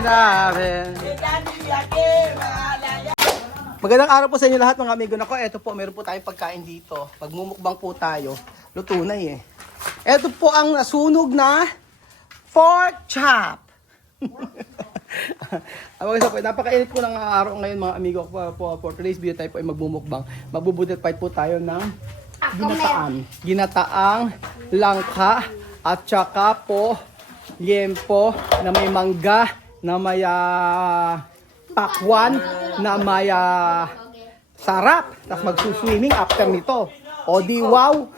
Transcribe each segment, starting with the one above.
namin. Magandang araw po sa inyo lahat mga amigo. Nako, eto po, meron po tayong pagkain dito. Magmumukbang po tayo. Luto na eh. Eto po ang nasunog na pork chop. Napakainit po ng araw ngayon mga amigo. For today's video tayo po ay magmumukbang. Magbubudget fight po tayo ng ginataang langka at saka po liempo na may mangga, na may pakwan, na may sarap. Tapos magsuswimming after nito. O di wow!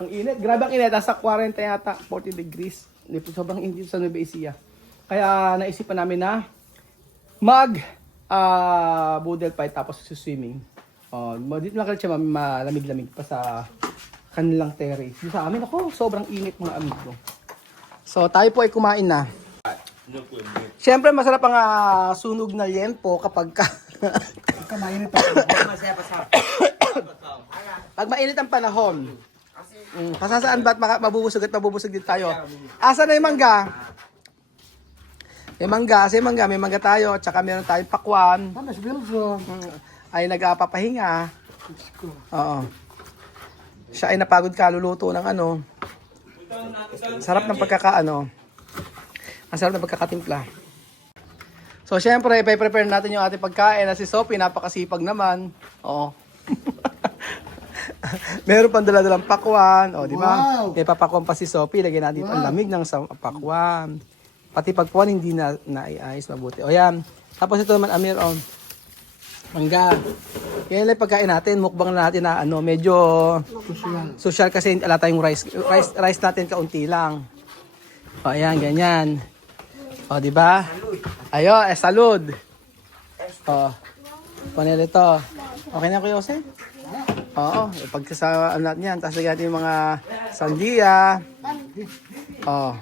Ang init. Grabe ang init. Nasa 40 yata, 40 degrees. Sobrang init sa Nueva Ecija. Kaya naisipan namin na budget fight tapos swimming. Dito lang siya malamig-lamig pa sa kanilang terrace. Dito sa amin, ako, sobrang init mga amigo. So, tayo po ay kumain na. Siyempre, masarap ang sunog na liempo kapag mainit pag mainit ang panahon. Pasasaan ba't mabubusog at mabubusog din tayo? Asa na yung mangga? May mangga tayo. Tsaka meron tayong pakwan. Ay nagpapahinga. Oo. Siya ay napagod kaluluto ng ano. Sarap ng ang sarap ng pagkakatimpla. So, syempre, i-prepare natin yung ating pagkain. Na si Sophie, napakasipag naman. Oo. Meron pang dala-dalang pakwan. O, di ba? Wow. Ipapakwan pa si Sophie. Lagyan natin dito ang lamig ng pakwan. Pati pagpuan, hindi na naiayos mabuti. O, yan. Tapos ito naman, Amir, mangga. Yan lang pagkain natin. Mukbang na natin na medyo social kasi ala tayong rice natin kaunti lang. O, ayan, ganyan. O, di ba? Ayo, salud. O, panel ito. Okay na Kuya Jose? Oo, pagkasama natin yan. Tapos lagyan natin yung mga sandia. O,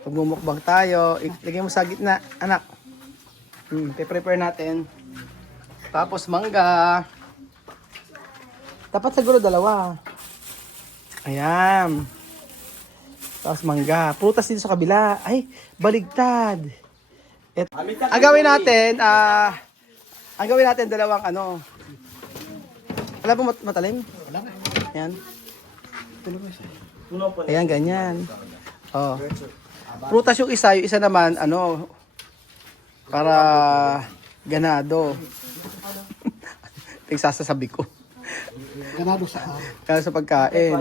pagmumukbang tayo. Ilagay mo sa gitna, anak. Prepare natin. Tapos mangga. Dapat siguro dalawa. Ayan. Tapos mangga. Prutas dito sa kabila. Ay, baligtad. Ang gawin natin dalawang Alam mo matalim? Ayan. Ayan, ganyan. Oh. Prutas yung isa naman, para ganado. Nagsasasabi ko. Ganado sa pagkain.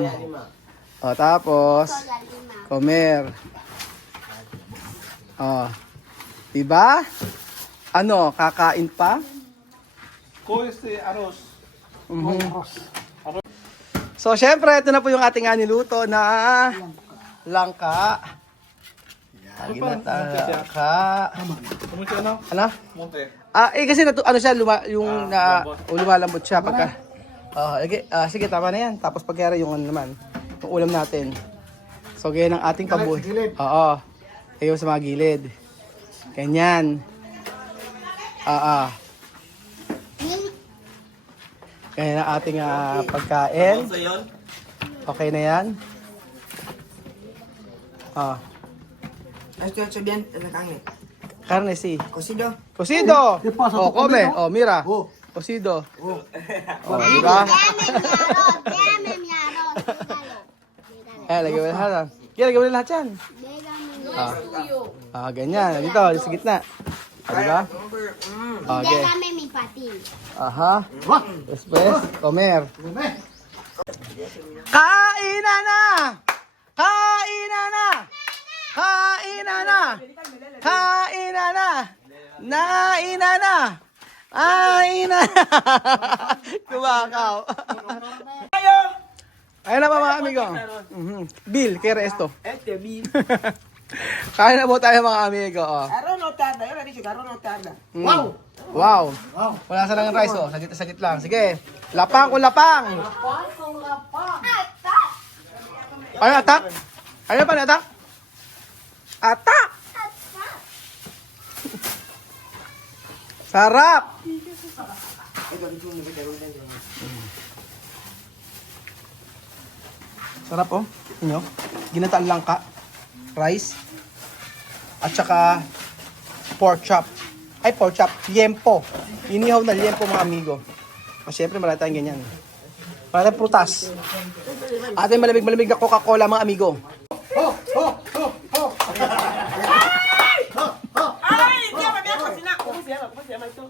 O, tapos, comer. O, diba? Kakain pa? Arroz. So, syempre, ito na po yung ating niluto na langka. Langka. Ano? Kasi lumalambot siya pagka. Sige, tama na yan. Tapos pagkara yung naman, yung ulam natin. So, ganyan ang ating pabuhay. Oo. Ayaw sa mga gilid. Ganyan. Ganyan ang ating pagkain. Okay na yan. Carne, sí. Cocido. Come. Mira. Cocido. Di ba? Lagyan mo lahat. Lagyan mo lahat yan. Ganyan. Dito, sa gitna. Di ba? Okay. Aha. Después, comer. Kainan na! Kainan na! Kainan na! Kainan na! Nainan na! Ainan na! Kumakaw. Ayun na pa mga amigo. Bill, kaya esto. Bill. Kain na po tayo mga amigo. Arroz no tarda, yo le he dicho que arroz no tarda. Wow! Wala sa lang rice sagit lang. Sige. Lapang kung lapang. Ano atak? Ano pa na atak? Atak! Sarap! Sarap Inyo. Ginataan langka. Rice. At saka pork chop. Ay, pork chop. Liempo. Inihaw na liempo, mga amigo. O, syempre, marami tayong ganyan. Marami tayong prutas. At yung malamig-malamig na Coca-Cola, mga amigo. Ay, hindi ako biya kasi na. ¿Cómo se llama esto?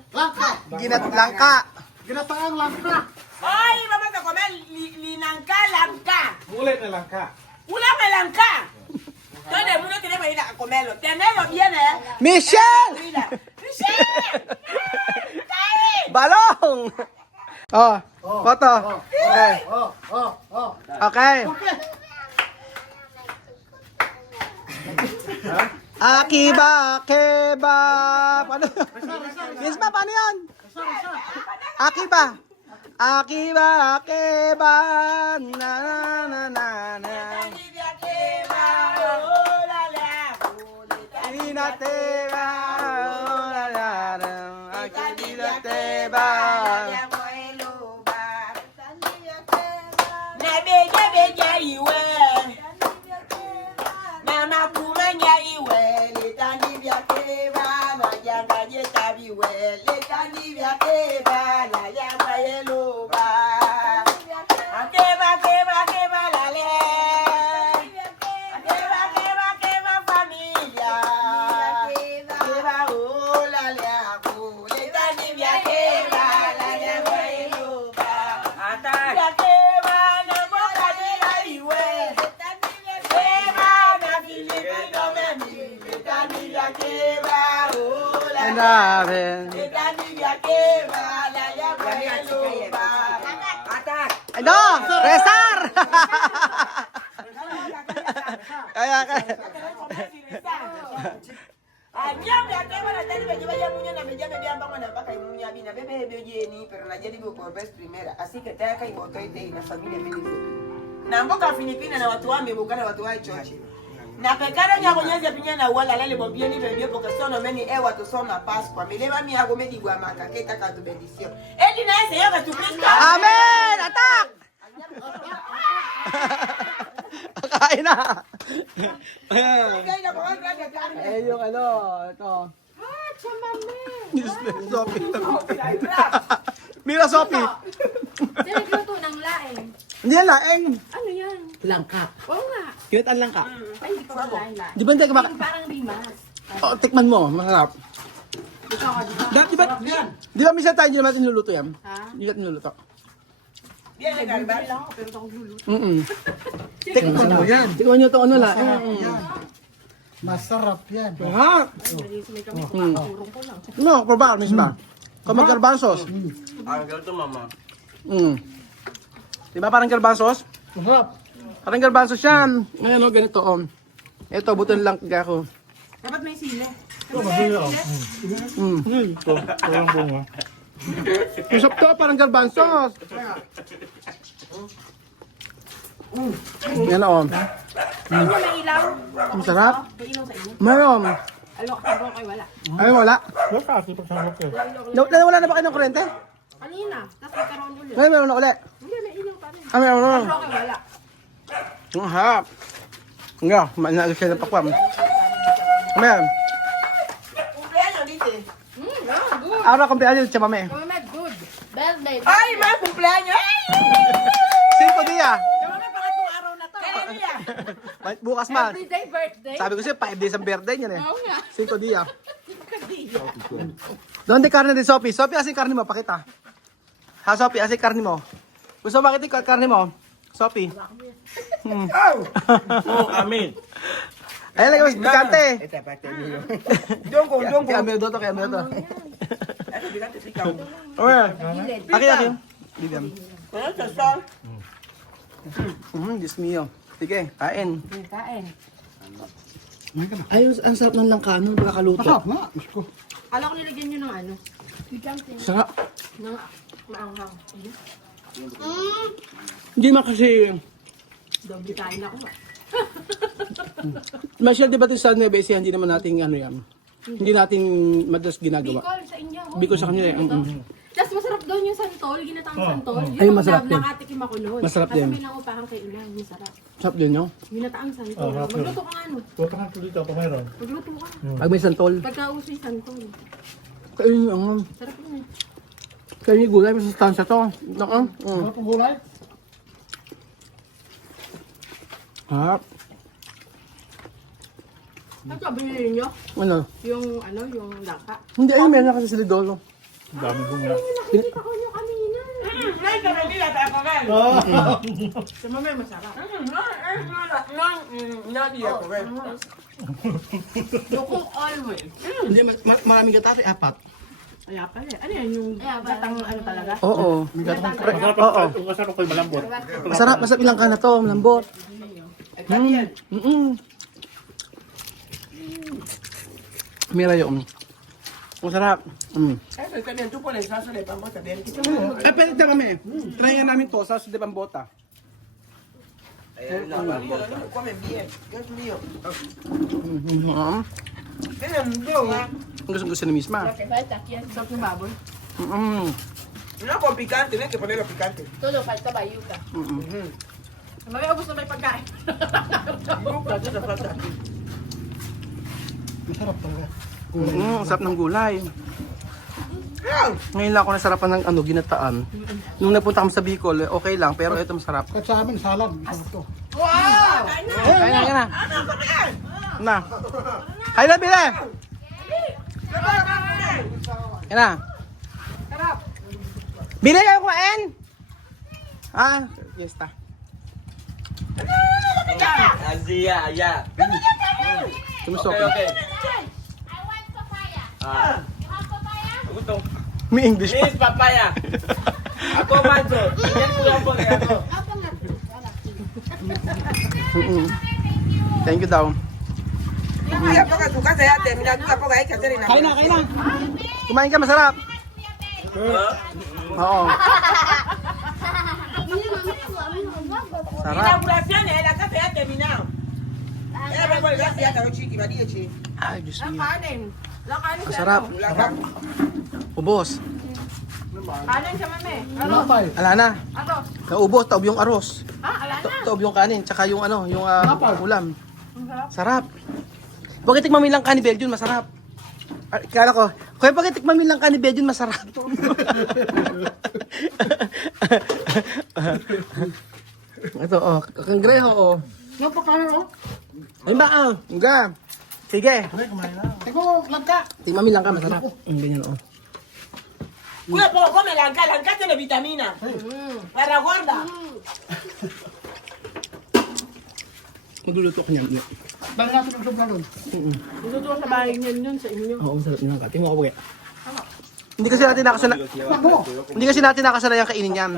Ginat-langka. Ginataang langka. Ay, vamos a comer linangka, langka. Ulit na langka. Ulang de langka. Todo el mundo tiene que ir a comerlo. Tenerlo bien, ¿eh? Michelle! Mira. Michelle! Balong! Oh, photo. Okay. Okay. Akiba, keba. Paano? Yes ba, paano yan? Akiba. Akiba, keba. Na na na na. Inateba. La la la. Akiba. Namin. Ano? Resar! Kaya ka. Así que te acá y votó y la familia me dice. Na mboka Filipina na watu wame bukana watu wa chochi. Na pekara nya bonyeza pinya na wala lale bobieni bebio porque sono meni e watu sona Pascua. Milema mi ago medi gwa makaketa ka tu bendición. Edi na ese yoga tu Kristo. Amen! Attack! Kain na! Eh, yung ano, ito. Sophie. Mira, Sophie. Nagluto ng laing. Hindi yan laeng. Ano yan? Langka. Oo nga. Kinitan lang ka. Ay, hindi ko malain laing. Di ba hindi kumakain? Parang rimas. Oh, tikman mo, masarap. Ikaw ka, di Di ba? ba, di ba minsan tayo hindi natin niluluto yan? Ha? Hindi natin niluluto. Viene garba. Lang ako, pero ito akong luluto. Tikman mo yan. Tikman nyo itong ano lang. Masarap yan. Sarap. May kami, turong ko lang. No, probar, miss ba? Kamag garbanzos. Ang ganito, mama. Di ba parang garbanzos? Masarap. Parang garbanzos yan. Ngayon o, ganito o. Ito, buton lang ako. Dapat may sili. Ito, masarap. Ito, parang bunga. Isap to, parang garbanzos. Yan o. Ano may ilaw? Ang sarap. May ilaw sa inyo? Meron. Alo, kasabi ko kayo wala. Ay, wala. Basta kasi pagsarap eh. Wala na ba kayo ng kurente? Kanina, tapos nagkaroon ulit. Ay, meron na uli. Hindi, may ilaw pa rin. Ah, meron na. Alo, kayo wala. Ang harap. Nga, manalo siya ng pakwam. Amen. Cumpleaños, dice. Good. Araw kumpiyanyo siya mami. Mama, good. Birthday. Ay, may cumpleaños. Ay! 5 dia. Mama, pangatlong araw na to. Kaya niya. Bukas man. Everyday birthday. Sabi ko siya, 5 days ang birthday niya eh. Oo nga. 5 dia. Doon di karne di Sophie. Sophie, asin karne mo, pakita. Ha, Sophie, asin karne mo. Gusto mo makita yung karne mo? Sophie. Oh, amin. Ayan, lagi mas bigante. Dongo, dongo. Kaya meron to, kaya meron to. Ito, bigante, ikaw. Okay. Aki, aki. Bigyan. Ano ito, sal? Diyos mio. Sige, kain. Kain. Ayos, ang sarap ng langka, no? Pagkakaluto. Masarap na. Isko. Kala ko nilagyan nyo ng ano? Bigante. Sarap. Ng maanghang. Hindi man kasi, Doble kain ako. Marshall, di ba ito sa Nueva Ecija, hindi naman natin ano yan. Hindi natin madalas ginagawa. Bicol sa inyo. Bicol sa kanila eh. Tapos masarap daw doon yung santol, ginatang santol. Ay, masarap din. Nakatikim ako noon. Masarap Kasi din. may nangupahan kay Ina, masarap. Sarap din, no? Ginataang santol. Oh, sarap yun. Magluto ka nga no. Punta ka dito kung mayroon. Magluto ka. Pag may santol. Pagkauso yung santol. Kainin ang Sarap yun eh. kainin yung gulay, may sustansya to. Naka. Ano pong gulay? Harap. Ano ka binili nyo? Ano? Yung langka. Hindi, ayun, meron na kasi sila dolo. Ang dami bunga. Nakikita ko nyo kanina. Nay, Camila, tayo pa nga. Sa mamaya masarap. Hindi ako, eh. Lukong always. Hindi, maraming gatasi, apat. Kaya pala eh. Ano yan yung gatang ano talaga? Oo. Masarap Oo. masarap ko yung malambot. Masarap ilang ka na to, malambot. Mira yung. Masarap. Ay, sabihin, tu pones vaso de pan, vos también. Eh, pwede na kami. Try nga namin to, sa de Pambota. Comen bien, Dios mío. Mm-hmm. Tienen droga. Gusto ni misma. Falta aquí. Sarap ng baboy. No con picante, tienes que ponerlo picante. Todo falta bayuca. Mamaya ubos na may pagkain. ¿Qué te falta? Masarap talaga. Sarap ng gulay. Ngayon lang ako nasarapan ng ginataan. Nung napunta kami sa Bicol, okay lang, pero ito masarap. Kahit sa amin, salad. Masarap to. ¡Wow! Kaya na. Na. Kaya na, Bile! Kaya na. Bile, kayo kumain? Ah, yes ta. Asia, ya. Tumusok. Okay. I want papaya. You have papaya? Gusto. May English pa. Miss papaya. Ako manso. Yan ko lang po kaya ako. Thank you daw. Ya ponga tu casa, ya termina tu tampoco hay que hacer en la Kain na, kain na. Kumain ka, masarap. Oo. Sarap. inauguración, la casa ya ha terminado. Ya me voy, gracias, ya está chiqui, María, chi. Ay, Diyos Ang niyo. kanin. Lang kanin sa Masarap. ano? La casa. Ubos. Kanin sa mame. Ano? Lapay. Ala na. Ato. Naubos, taob yung aros. Ala na. Taob yung kanin, tsaka yung yung ulam. Sarap. Pagkitikman mo lang kanin Belgian, masarap. Kala ko, kaya pagkitikman mo lang kanin Belgian, masarap. Ito, kangreho, Yung pagkain, oh. Ay ba, Nga. Sige. Ikaw, langka. Tikman mo lang ka, masarap. Ganyan, Cuida poco, come la lanca tiene vitamina. Para gorda. Magluluto ka niyan. Dali natin yung sobra doon. Gusto ko sa bahay niyan yun sa inyo. Oo, masarap niyan ka. Tingnan ko po Hindi kasi natin hindi kasi natin nakasanayang kainin yan.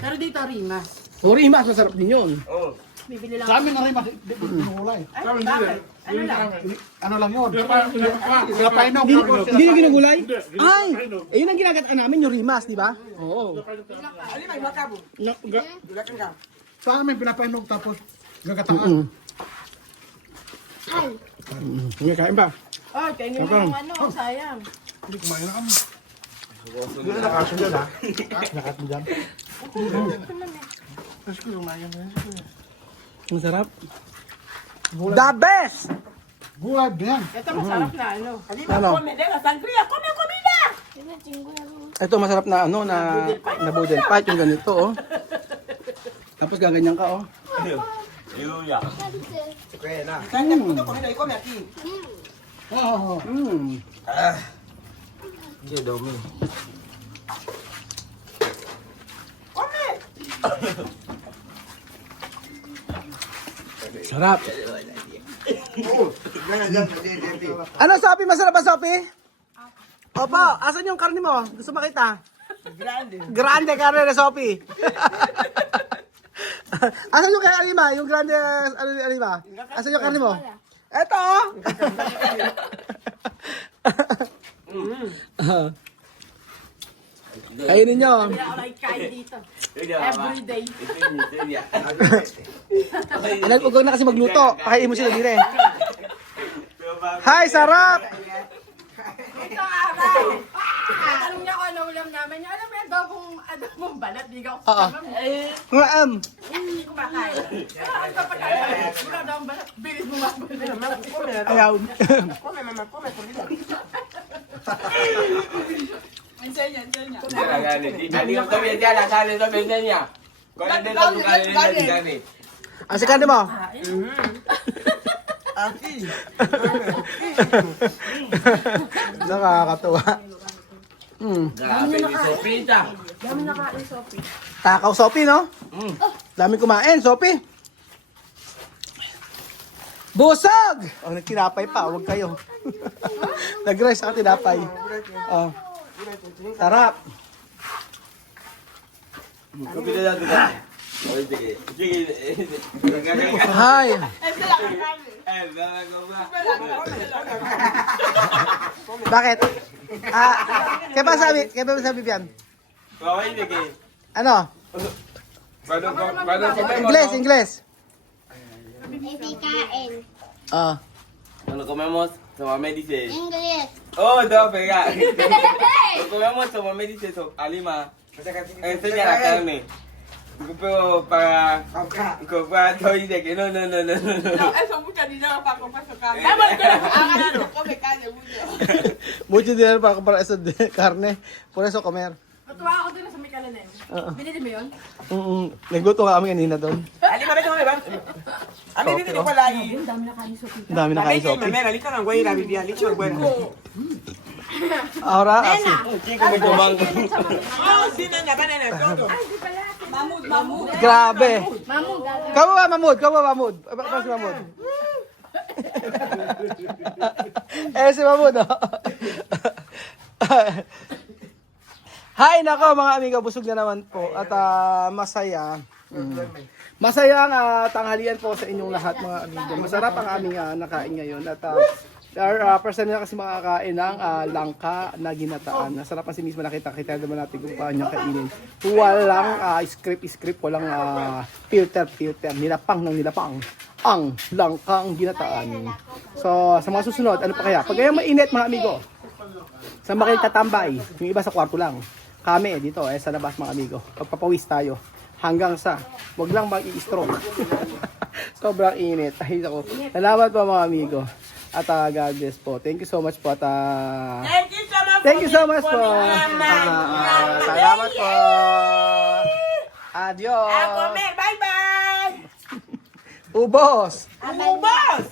Pero dito rimas. Sorry, mas masarap din yun. Oh. Bibili lang. Sa amin na rin, gulay. Ay, bakit? Ano lang? Ano lang yun? Lapay no. Hindi yung ginagulay? Ay! Eh, yun ang ginagataan namin, yung rimas, di ba? Oo. Alima, no acabo. Dula kan ka. Sa amin, pinapainog tapos gagataan. Sige, kain ba? Oh, kainin mo yung ano, sayang. Hindi kumain na kami. Hindi na nakaso dyan, ha? Nakaso dyan. Masarap. The best! Gulay din. Ito masarap na ano. Alima, Ano? come de la sangría, come comida. Ito masarap na na boodle fight, yung ganito, oh. Tapos gaganyan ka, oh. Yuya. Cállate, puto, comida y come aquí. Oo. Hindi dumi. Come. Sarap. Ano, Sophie? Masarap ba, Sophie? Opo, asan yung karne mo? Gusto makita? Grande. Grande karne na Sophie. Asan yung kay Alima? Yung grande Alima? Asan yung karne mo? Eto! Kainin nyo. Kaya ako nagkain dito. Every day. Alam, huwag na kasi magluto. Pakainin mo sila dire. Hi, sarap! Ito araw. Tanong niya ko ano ulam namin. Yung alam mo yung adobong balat. Di ka ako Oo. kasama. Hindi ko makain. Ang kapagkain. Wala adobong balat. Bilis mo mabalik. Ayaw. Come, mamá, come, comida. Enseña. Aliyo to bien ya la sale to bien ya. Con el dedo tu cara de gani. Ang sikante mo? Aquí. Nakakatuwa. Grabe ni Sopita. Dami nakain, Sophie. Takaw, Sophie, no? Dami kumain, Sophie. Busog! Oh, nagtinapay pa, huwag kayo. Nag-rice ako tinapay. Oh. Sarap. Kopila da tu ka. Oy sige. Sige. Hi. Bakit? Kaya ba sabi Bian? Oy sige. Ano? English. Ipikain. Ah. Cuando comemos, su mamá dice, English. oh, te va a pegar. Cuando comemos, su mamá dice, Alima, enseña la carne. Pero para comprar todo dice que no. Eso mucha dinero para comprar su carne. Come carne mucho. Mucho dinero para comprar eso de carne. Por eso comer. Natuwa ako din sa may kalanin. Binili mo yun? Nagluto nga kami kanina doon. Alima, vete, mamá, va. A mí, vete, no para ahí. Ang dami na kain, Sophie. Mamá, listo, no, güey, la Biblia, listo, güey. Ahora, asi. Chico me toman. Oh, sí, nena, banana, todo. Mamud. Grabe. Mamud. Kamu ba, Mahmoud? Ba si Mahmoud? Si Mahmoud, oh. Hi, nako mga amigo, busog na naman po at masaya. Masaya ang tanghalian po sa inyong lahat mga amigo. Masarap ang aming nakain ngayon at first time na kasi makakain ng langka na ginataan. Nasarap si mismo nakita naman natin kung paano niya kainin. Walang script, walang filter. Nilapang ang langkang ginataan. So, sa mga susunod, ano pa kaya? Pag ngayon mainit mga amigo, saan ba kayo tatambay? Yung iba sa kwarto lang. Kami dito sa labas mga amigo. Pagpapawis tayo hanggang sa wag lang mag-i-stroke. Sobrang init. Ay ako. Salamat po mga amigo. At God bless po. Thank you so much po. At Thank you so much po. Salamat po. Adios. A comer, bye bye. Ubos. Ubos.